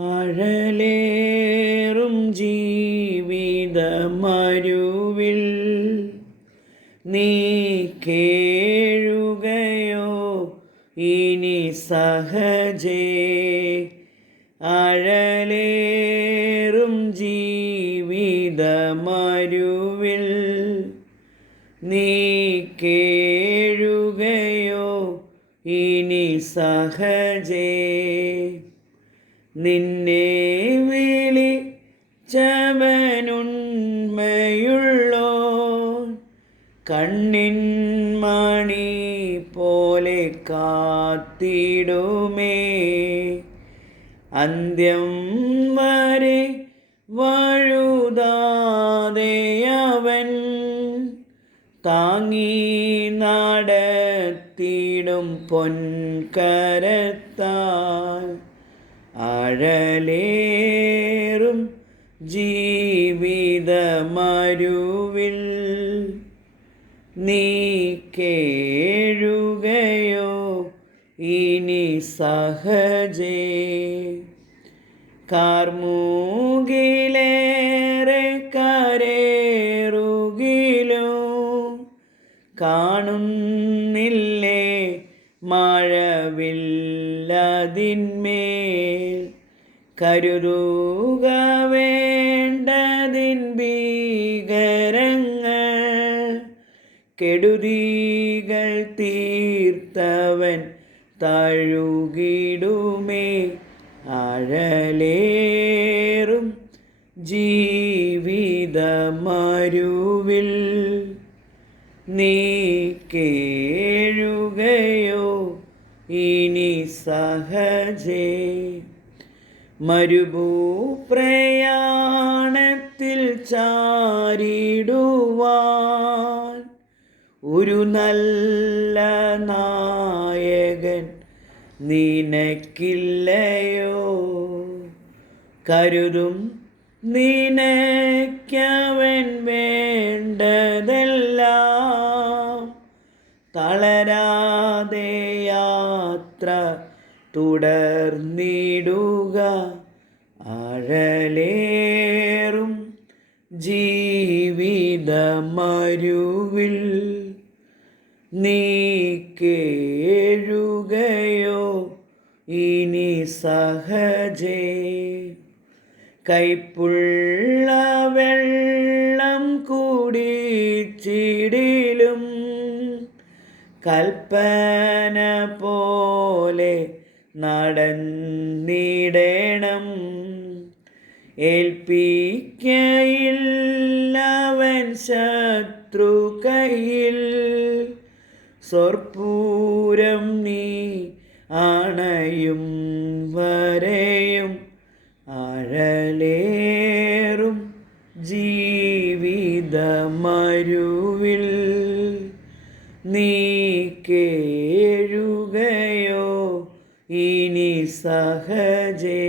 അഴലേറും ജീവിതമരുവിൽ നീ കേഴുകയോ ഇനി സഹജേ. അഴലേറും ജീവിതമരുവിൽ നീ കേഴുകയോ ഇനി സഹജേ. നിന്നെ വിളിച്ചവനുണ്മയുള്ളോ കണ്ണിൻ മണി പോലെ കാത്തിടുമേ. അന്ത്യം വരെ വഴുതാതെ അവൻ താങ്ങി നടത്തിടും പൊൻകരത്താൽ. അഴലേറും ജീവിതമരുവിൽ നീ കേഴുകയോ ഇനി സഹജേ. കാർമൂകിലേറെ കരേറുകിലോ കാണുന്നില്ലേ മഴവില്ലതിന്മേൽ കരുതുക വേണ്ടതിൻ ഭീകരങ്ങൾ. കെടുതികൾ തീർത്തവൻ തഴുകിടുമേ അഴലേറും ജീവിതമരുവിൽ. നീ കേഴുകയോ ഇനി സഹജേ. മരുഭൂപ്രയാണത്തിൽ ചാരിടുവാൻ ഒരു നല്ല നായകൻ നിനക്കില്ലയോ? കരുതും നിനക്കവൻ വേണ്ടതെല്ലാം തളരാതെ യാത്ര തുടർന്നിടുക. അഴലേറും ജീവിതമരുവിൽ നീ കേഴുകയോ ഇനി സഹജേ. കൈപ്പുള്ള വെള്ളം കുടിച്ചിടിലും കൽപ്പന പോലെ നടന്നിടണം ഏൽപ്പിക്കയില്ലവൻ ശത്രു കയ്യിൽ സ്വർപ്പൂരം നീ ആണയും വരെയും അഴലേറും ജീവിതമരുവിൽ നീ കേഴുകയോ ഇനി സഹജേ